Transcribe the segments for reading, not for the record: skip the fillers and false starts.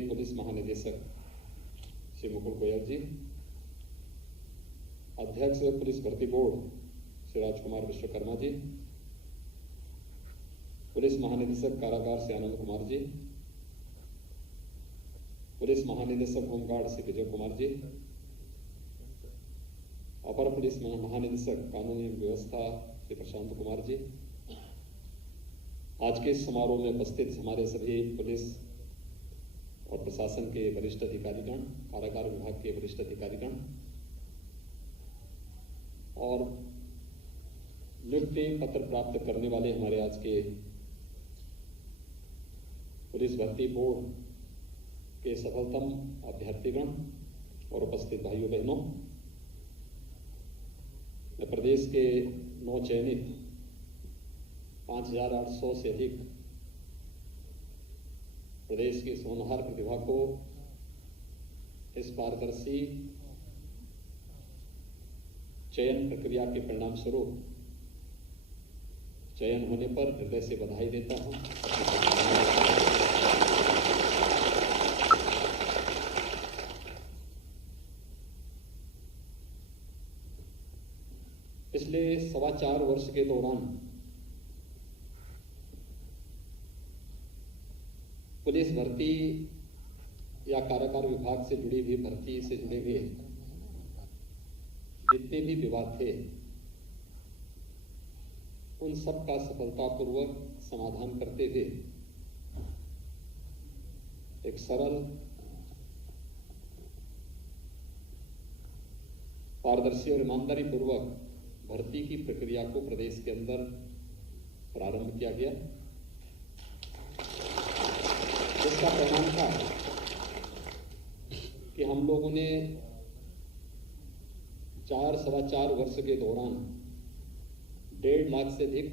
Police महानिदेशक श्री मुकुल गोयल जी, अध्यक्ष police भर्ती बोर्ड श्री राजकुमार विश्वकर्मा जी, पुलिस महानिदेशक कारागार श्री आनंद कुमार जी, पुलिस महानिदेशक होमगार्ड श्री विजय कुमार जी, अपर पुलिस महानिदेशक कानूनी व्यवस्था श्री प्रशांत कुमार जी, आज के इस समारोह में उपस्थित हमारे सभी पुलिस और प्रशासन के वरिष्ठ अधिकारीगण, कारागार विभाग के वरिष्ठ अधिकारीगण और नियुक्ति पत्र प्राप्त करने वाले हमारे आज के पुलिस भर्ती बोर्ड के सफलतम अभ्यर्थीगण और उपस्थित भाइयों बहनों, मैं प्रदेश के नवचयनित 5,800 से अधिक प्रदेश की होनहार प्रतिभा को इस पारदर्शी चयन प्रक्रिया के परिणाम स्वरूप चयन होने पर हृदय से बधाई देता हूं। पिछले 4.25 वर्ष के दौरान पुलिस भर्ती या कारागार विभाग से जुड़ी हुई भर्ती से जुड़े हुए जितने भी विवाद थे, उन सब का सफलतापूर्वक समाधान करते हुए एक सरल, पारदर्शी और ईमानदारी पूर्वक भर्ती की प्रक्रिया को प्रदेश के अंदर प्रारंभ किया गया। इसका परिणाम था कि हम लोगों ने 4-4.25 वर्ष के दौरान 1.5 लाख से अधिक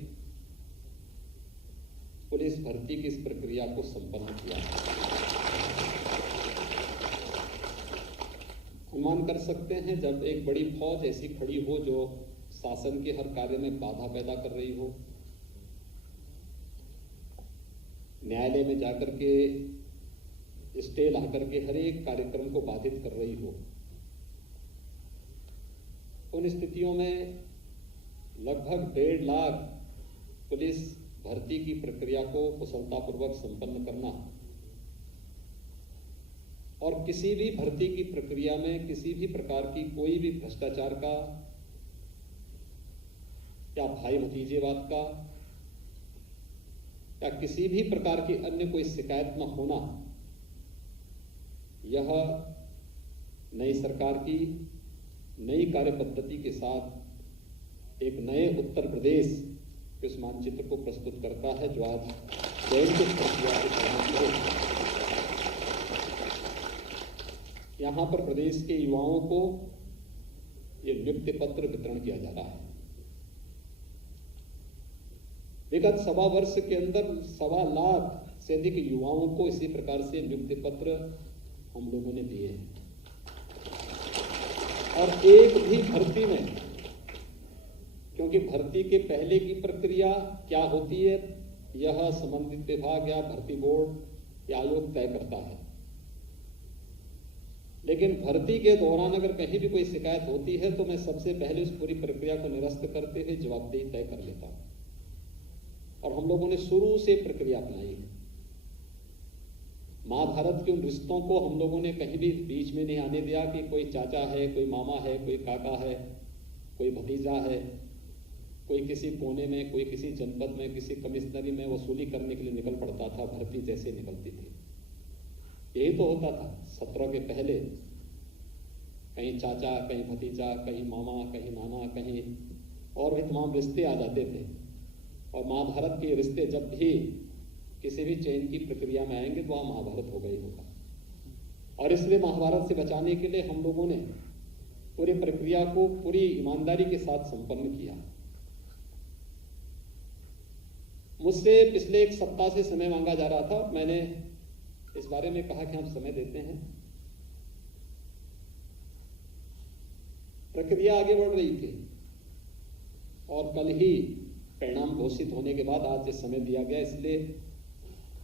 पुलिस भर्ती की इस प्रक्रिया को संपन्न किया। अनुमान कर सकते हैं, जब एक बड़ी फौज ऐसी खड़ी हो जो शासन के हर कार्य में बाधा पैदा कर रही हो, न्यायालय में जाकर के स्टे ला करके हर एक कार्यक्रम को बाधित कर रही हो, उन स्थितियों में लगभग 1.5 लाख पुलिस भर्ती की प्रक्रिया को कुशलतापूर्वक संपन्न करना और किसी भी भर्ती की प्रक्रिया में किसी भी प्रकार की कोई भी भ्रष्टाचार का या भाई भतीजेवाद का या किसी भी प्रकार की अन्य कोई शिकायत न होना, यह नई सरकार की नई कार्य पद्धति के साथ एक नए उत्तर प्रदेश के उस मानचित्र को प्रस्तुत करता है जो आज चयन की प्रक्रिया के परिणाम यहाँ पर प्रदेश के युवाओं को ये नियुक्ति पत्र वितरण किया जा रहा है। विगत 1.25 वर्ष के अंदर 1.25 लाख से अधिक युवाओं को इसी प्रकार से नियुक्ति पत्र हम लोगों ने दिए हैं और एक भी भर्ती में, क्योंकि भर्ती के पहले की प्रक्रिया क्या होती है यह संबंधित विभाग या भर्ती बोर्ड या आयोग तय करता है, लेकिन भर्ती के दौरान अगर कहीं भी कोई शिकायत होती है तो मैं सबसे पहले उस पूरी प्रक्रिया को निरस्त करते हुए जवाबदेही तय कर लेता हूं। और हम लोगों ने शुरू से प्रक्रिया अपनाई है। महाभारत के उन रिश्तों को हम लोगों ने कहीं भी बीच में नहीं आने दिया कि कोई चाचा है, कोई मामा है, कोई काका है, कोई भतीजा है, कोई किसी कोने में, कोई किसी जनपद में, किसी कमिश्नरी में वसूली करने के लिए निकल पड़ता था। भर्ती जैसे निकलती थी यही तो होता था। 17 के पहले कहीं चाचा, कहीं भतीजा, कहीं मामा, कहीं नाना, कहीं और भी तमाम रिश्ते आ जाते थे। और महाभारत के रिश्ते जब भी किसी भी चयन की प्रक्रिया में आएंगे तो वहां महाभारत होगा ही होगा। और इसलिए महाभारत से बचाने के लिए हम लोगों ने पूरी प्रक्रिया को पूरी ईमानदारी के साथ संपन्न किया। मुझसे पिछले 1 सप्ताह से समय मांगा जा रहा था। मैंने इस बारे में कहा कि हम समय देते हैं। प्रक्रिया आगे बढ़ रही थी और कल ही परिणाम घोषित होने के बाद आज समय दिया गया, इसलिए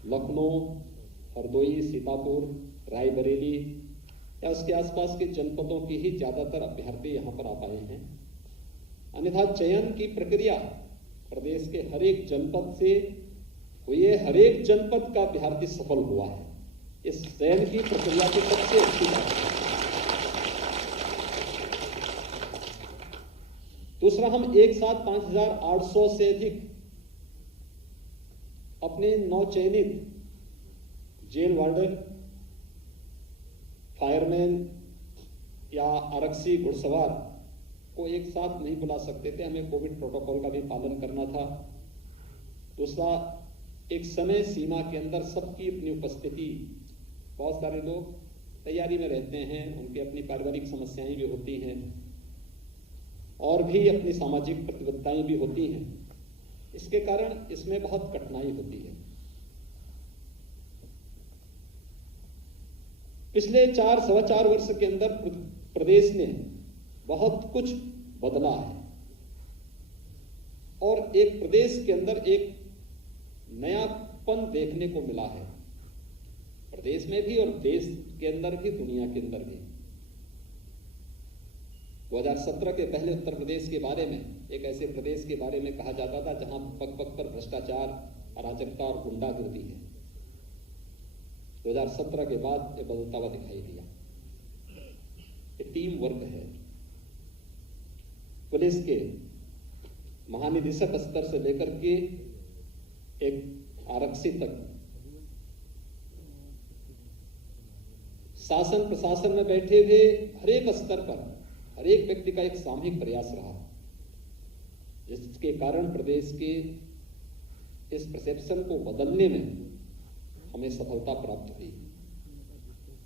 लखनऊ, हरदोई, सीतापुर, रायबरेली या उसके आसपास के जनपदों के ही ज्यादातर अभ्यर्थी यहाँ पर आ पाए हैं। अन्यथा चयन की प्रक्रिया प्रदेश के हर एक जनपद से हुए, हर एक जनपद का अभ्यर्थी सफल हुआ है। इस चयन की प्रक्रिया की सबसे अच्छी बात है। दूसरा, हम एक साथ 5,800 से अधिक अपने नवचयनित जेल वार्डन, फायरमैन या आरक्षी, घुड़सवार को एक साथ नहीं बुला सकते थे। हमें कोविड प्रोटोकॉल का भी पालन करना था। दूसरा, एक समय सीमा के अंदर सबकी अपनी उपस्थिति, बहुत सारे लोग तैयारी में रहते हैं, उनकी अपनी पारिवारिक समस्याएं भी होती हैं और भी अपनी सामाजिक प्रतिबद्धताएं भी होती हैं। इसके कारण इसमें बहुत कठिनाई होती है। पिछले 4-4.25 वर्ष के अंदर प्रदेश ने बहुत कुछ बदला है और एक प्रदेश के अंदर एक नयापन देखने को मिला है, प्रदेश में भी और देश के अंदर भी, दुनिया के अंदर भी। 2017 के पहले उत्तर प्रदेश के बारे में, एक ऐसे प्रदेश के बारे में कहा जाता था जहां पग पग पर भ्रष्टाचार, अराजकता और गुंडागर्दी है। 2017 के बाद ये बदलता हुआ दिखाई दिया। ये टीम वर्क है। पुलिस के महानिदेशक स्तर से लेकर के एक आरक्षी तक, शासन प्रशासन में बैठे हुए हर एक स्तर पर हर एक व्यक्ति का एक सामूहिक प्रयास रहा, जिसके कारण प्रदेश के इस परसेप्शन को बदलने में हमें सफलता प्राप्त हुई।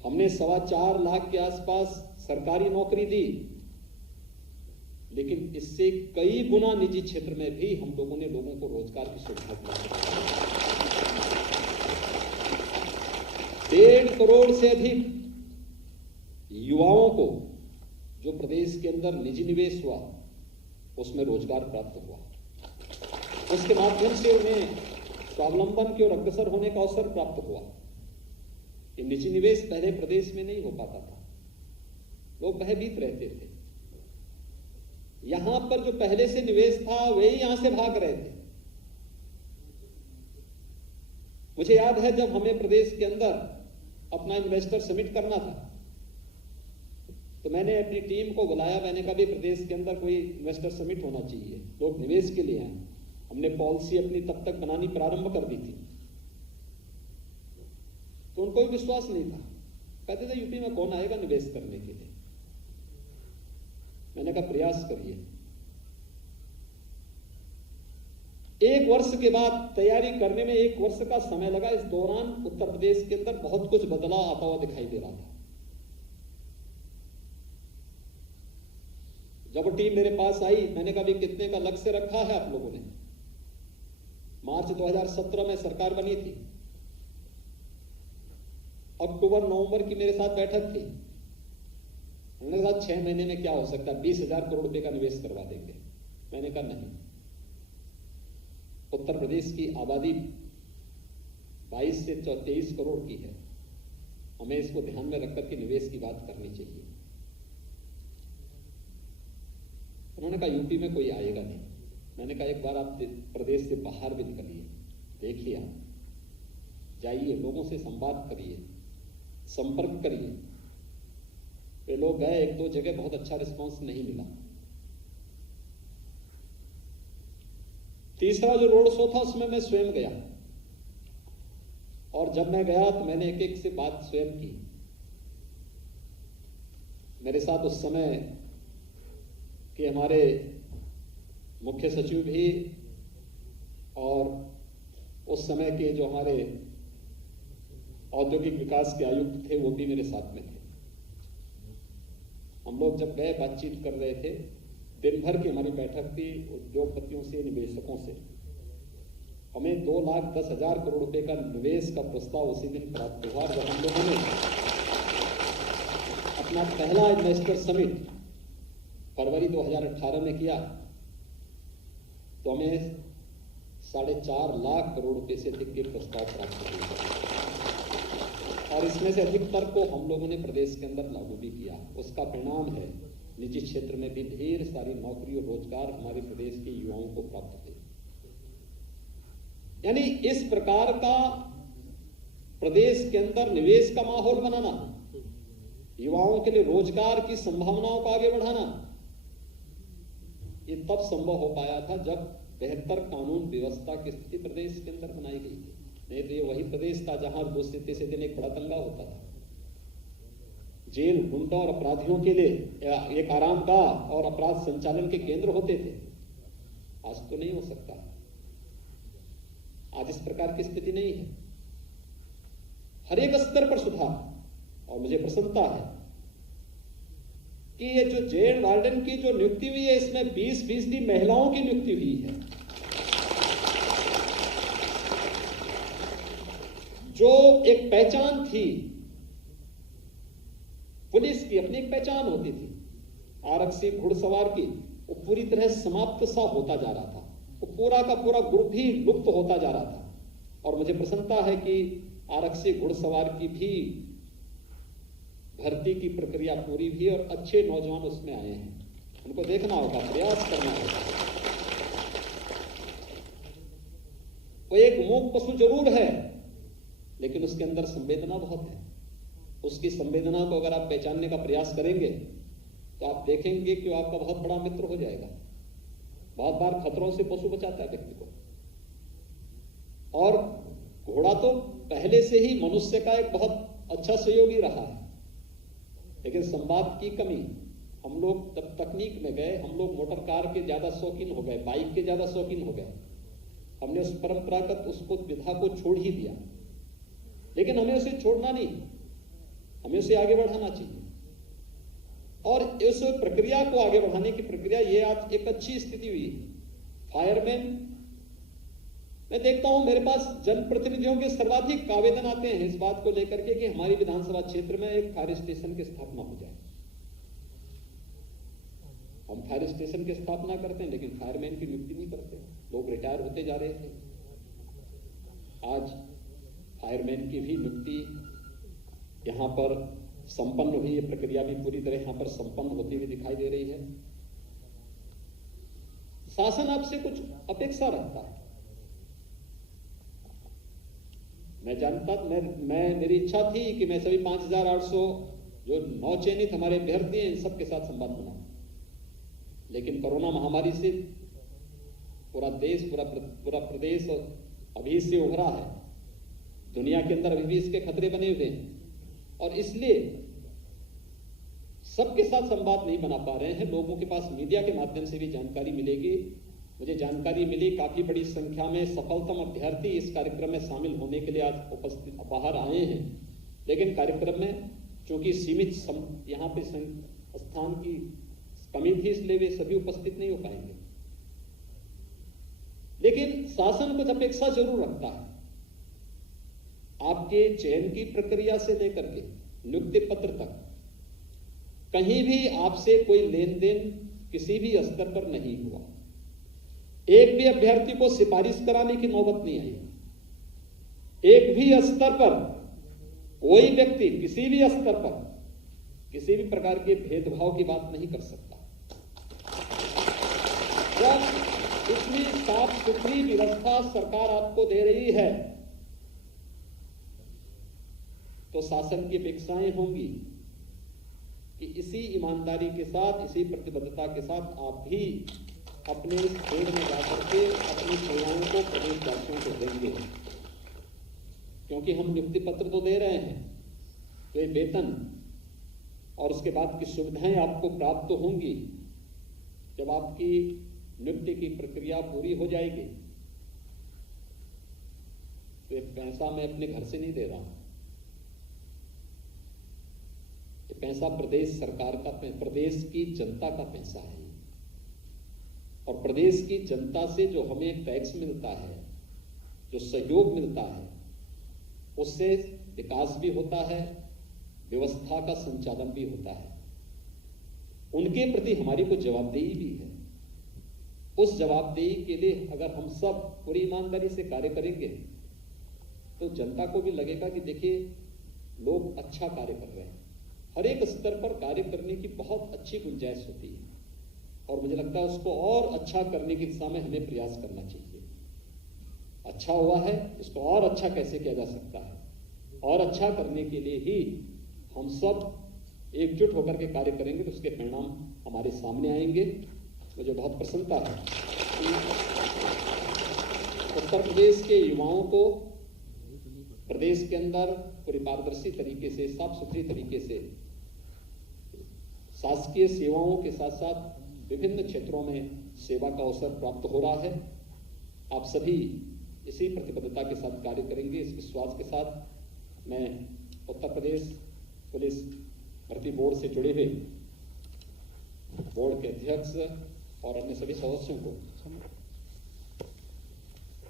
हमने 4.25 लाख के आसपास सरकारी नौकरी दी, लेकिन इससे कई गुना निजी क्षेत्र में भी हम लोगों ने लोगों को रोजगार की सुविधा दी। 1.5 करोड़ से अधिक युवाओं को जो प्रदेश के अंदर निजी निवेश हुआ उसमें रोजगार प्राप्त हुआ। उसके माध्यम से उन्हें स्वावलंबन की ओर अग्रसर होने का अवसर प्राप्त हुआ। ये निजी निवेश पहले प्रदेश में नहीं हो पाता था, लोग भयभीत रहते थे। यहां पर जो पहले से निवेश था वही यहां से भाग रहे थे। मुझे याद है जब हमें प्रदेश के अंदर अपना इन्वेस्टर समिट करना था तो मैंने अपनी टीम को बुलाया। मैंने कहा भी प्रदेश के अंदर कोई इन्वेस्टर समिट होना चाहिए, लोग निवेश के लिए आए। हमने पॉलिसी अपनी तब तक बनानी प्रारंभ कर दी थी, तो उनको भी विश्वास नहीं था। कहते थे यूपी में कौन आएगा निवेश करने के लिए। मैंने कहा प्रयास करिए। 1 वर्ष के बाद तैयारी करने में 1 वर्ष का समय लगा। इस दौरान उत्तर प्रदेश के अंदर बहुत कुछ बदलाव आता हुआ दिखाई दे रहा था। जब वो टीम मेरे पास आई, मैंने कहा भी कितने का लक्ष्य रखा है आप लोगों ने। मार्च 2017 में सरकार बनी थी। अक्टूबर नवंबर की मेरे साथ बैठक थी। उन्होंने कहा 6 महीने में क्या हो सकता है, 20,000 करोड़ रुपए का निवेश करवा देंगे। मैंने कहा नहीं, उत्तर प्रदेश की आबादी 22 से 23 करोड़ की है, हमें इसको ध्यान में रखकर के निवेश की बात करनी चाहिए। उन्होंने कहा यूपी में कोई आएगा नहीं। मैंने कहा एक बार आप प्रदेश से बाहर भी निकलिए, देखिए, आप जाइए, लोगों से संवाद करिए, संपर्क करिए। वे लोग गए, 1-2 जगह बहुत अच्छा रिस्पांस नहीं मिला। तीसरा जो रोड शो था उसमें मैं स्वयं गया, और जब मैं गया तो मैंने एक से बात स्वयं की। मेरे साथ उस समय के हमारे मुख्य सचिव भी और उस समय के जो हमारे औद्योगिक विकास के आयुक्त थे वो भी मेरे साथ में थे। हम लोग जब गए बातचीत कर रहे थे, दिन भर की हमारी बैठक थी उद्योगपतियों से, निवेशकों से। हमें 2,10,000 करोड़ रुपए का निवेश का प्रस्ताव उसी दिन प्राप्त हुआ। जब हम लोगों ने अपना पहला इन्वेस्टर समिट फरवरी 2018 में किया तो हमें 4.5 लाख करोड़ रुपए से अधिक के प्रस्ताव प्राप्त हुए। और इसमें से अधिकतर को हम लोगों ने प्रदेश के अंदर लागू भी किया। उसका परिणाम है निजी क्षेत्र में भी ढेर सारी नौकरी और रोजगार हमारे प्रदेश के युवाओं को प्राप्त हुए। यानी इस प्रकार का प्रदेश के अंदर निवेश का माहौल बनाना, युवाओं के लिए रोजगार की संभावनाओं को आगे बढ़ाना, ये तब संभव हो पाया था जब बेहतर कानून व्यवस्था की स्थिति प्रदेश के अंदर बनाई गई थी। नहीं तो ये वही प्रदेश था जहां रोज से तीसरे दिन एक बड़ा दंगा होता था। जेल गुंडों और अपराधियों के लिए एक आरामगाह और अपराध संचालन के केंद्र होते थे। आज तो नहीं हो सकता। आज इस प्रकार की स्थिति नहीं है। हर एक स्तर पर सुधार, और मुझे प्रसन्नता है कि ये जो जेल वार्डन की जो नियुक्ति हुई है, इसमें 20% महिलाओं की नियुक्ति हुई है। जो एक पहचान थी पुलिस की, अपनी एक पहचान होती थी आरक्षी घुड़सवार की, वो पूरी तरह समाप्त सा होता जा रहा था। वो पूरा का पूरा ग्रुप ही लुप्त होता जा रहा था। और मुझे प्रसन्नता है कि आरक्षी घुड़सवार की भी भर्ती की प्रक्रिया पूरी हुई और अच्छे नौजवान उसमें आए हैं। उनको देखना होगा, प्रयास करना होगा। वो एक मूक पशु जरूर है, लेकिन उसके अंदर संवेदना बहुत है। उसकी संवेदना को अगर आप पहचानने का प्रयास करेंगे तो आप देखेंगे कि वो आपका बहुत बड़ा मित्र हो जाएगा। बहुत बार खतरों से पशु बचाता है व्यक्ति को। और घोड़ा तो पहले से ही मनुष्य का एक बहुत अच्छा सहयोगी रहा है, लेकिन संवाद की कमी। हम लोग जब तकनीक में गए, हम लोग मोटर कार के ज्यादा शौकीन हो गए, बाइक के ज्यादा शौकीन हो गए। हमने उस परंपरागत उसको विधा को छोड़ ही दिया। लेकिन हमें उसे छोड़ना नहीं, हमें उसे आगे बढ़ाना चाहिए। और इस प्रक्रिया को आगे बढ़ाने की प्रक्रिया, ये आज एक अच्छी स्थिति हुई। फायरमैन, मैं देखता हूं मेरे पास जनप्रतिनिधियों के सर्वाधिक आवेदन आते हैं इस बात को लेकर के कि हमारी विधानसभा क्षेत्र में एक फायर स्टेशन की स्थापना हो जाए। हम फायर स्टेशन की स्थापना करते हैं, लेकिन फायरमैन की नियुक्ति नहीं करते। लोग रिटायर होते जा रहे थे। आज फायरमैन की भी नियुक्ति यहां पर संपन्न हुई। ये प्रक्रिया भी पूरी तरह यहां पर संपन्न होती हुई दिखाई दे रही है। शासन आपसे कुछ अपेक्षा रखता है। मैं जानता, मेरी इच्छा थी कि मैं सभी 5800 जो नौचयनित हमारे अभ्यर्थी हैं, इन सबके साथ संवाद बनाऊं। लेकिन कोरोना महामारी से पूरा देश, पूरा प्रदेश अभी से उभरा है। दुनिया के अंदर अभी भी इसके खतरे बने हुए हैं, और इसलिए सबके साथ संवाद नहीं बना पा रहे हैं। लोगों के पास मीडिया के माध्यम से भी जानकारी मिलेगी। मुझे जानकारी मिली काफी बड़ी संख्या में सफलतम अभ्यर्थी इस कार्यक्रम में शामिल होने के लिए आज उपस्थित बाहर आए हैं। लेकिन कार्यक्रम में चूंकि सीमित यहाँ पे स्थान की कमी थी, इसलिए वे सभी उपस्थित नहीं हो पाएंगे। लेकिन शासन कुछ अपेक्षा जरूर रखता है। आपके चयन की प्रक्रिया से लेकर के नियुक्ति पत्र तक कहीं भी आपसे कोई लेन देन किसी भी स्तर पर नहीं हुआ। एक भी अभ्यर्थी को सिफारिश कराने की नौबत नहीं आई। एक भी स्तर पर कोई व्यक्ति किसी भी स्तर पर किसी भी प्रकार के भेदभाव की बात नहीं कर सकता। जब इतनी साफ सुथरी व्यवस्था सरकार आपको दे रही है, तो शासन की अपेक्षाएं होंगी कि इसी ईमानदारी के साथ, इसी प्रतिबद्धता के साथ आप भी अपने खेल में जाकर के अपनी सेवाओं को प्रदेशवासियों को देंगे। क्योंकि हम नियुक्ति पत्र तो दे रहे हैं, तो ये वेतन और उसके बाद की सुविधाएं आपको प्राप्त होंगी। जब आपकी नियुक्ति की प्रक्रिया पूरी हो जाएगी, तो ये पैसा मैं अपने घर से नहीं दे रहा हूं। ये पैसा प्रदेश सरकार का, प्रदेश की जनता का पैसा है। और प्रदेश की जनता से जो हमें टैक्स मिलता है, जो सहयोग मिलता है, उससे विकास भी होता है, व्यवस्था का संचालन भी होता है। उनके प्रति हमारी कुछ जवाबदेही भी है। उस जवाबदेही के लिए अगर हम सब पूरी ईमानदारी से कार्य करेंगे, तो जनता को भी लगेगा कि देखिए लोग अच्छा कार्य कर रहे हैं। हर एक स्तर पर कार्य करने की बहुत अच्छी गुंजाइश होती है और मुझे लगता है उसको और अच्छा करने की दिशा में हमें प्रयास करना चाहिए। अच्छा हुआ है, इसको और अच्छा कैसे किया जा सकता है, और अच्छा करने के लिए ही हम सब एकजुट होकर के कार्य करेंगे तो उसके परिणाम हमारे सामने आएंगे। मुझे बहुत प्रसन्नता है कि उत्तर प्रदेश के युवाओं को प्रदेश के अंदर पूरी पारदर्शी तरीके से, साफ सुथरी तरीके से शासकीय सेवाओं के साथ साथ विभिन्न क्षेत्रों में सेवा का अवसर प्राप्त हो रहा है। आप सभी इसी प्रतिबद्धता के साथ कार्य करेंगे, इस विश्वास के साथ मैं उत्तर प्रदेश पुलिस भर्ती बोर्ड से जुड़े हुए बोर्ड के अध्यक्ष और अन्य सभी सदस्यों को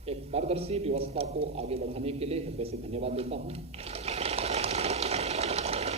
एक पारदर्शी व्यवस्था को आगे बढ़ाने के लिए हृदय से धन्यवाद देता हूं।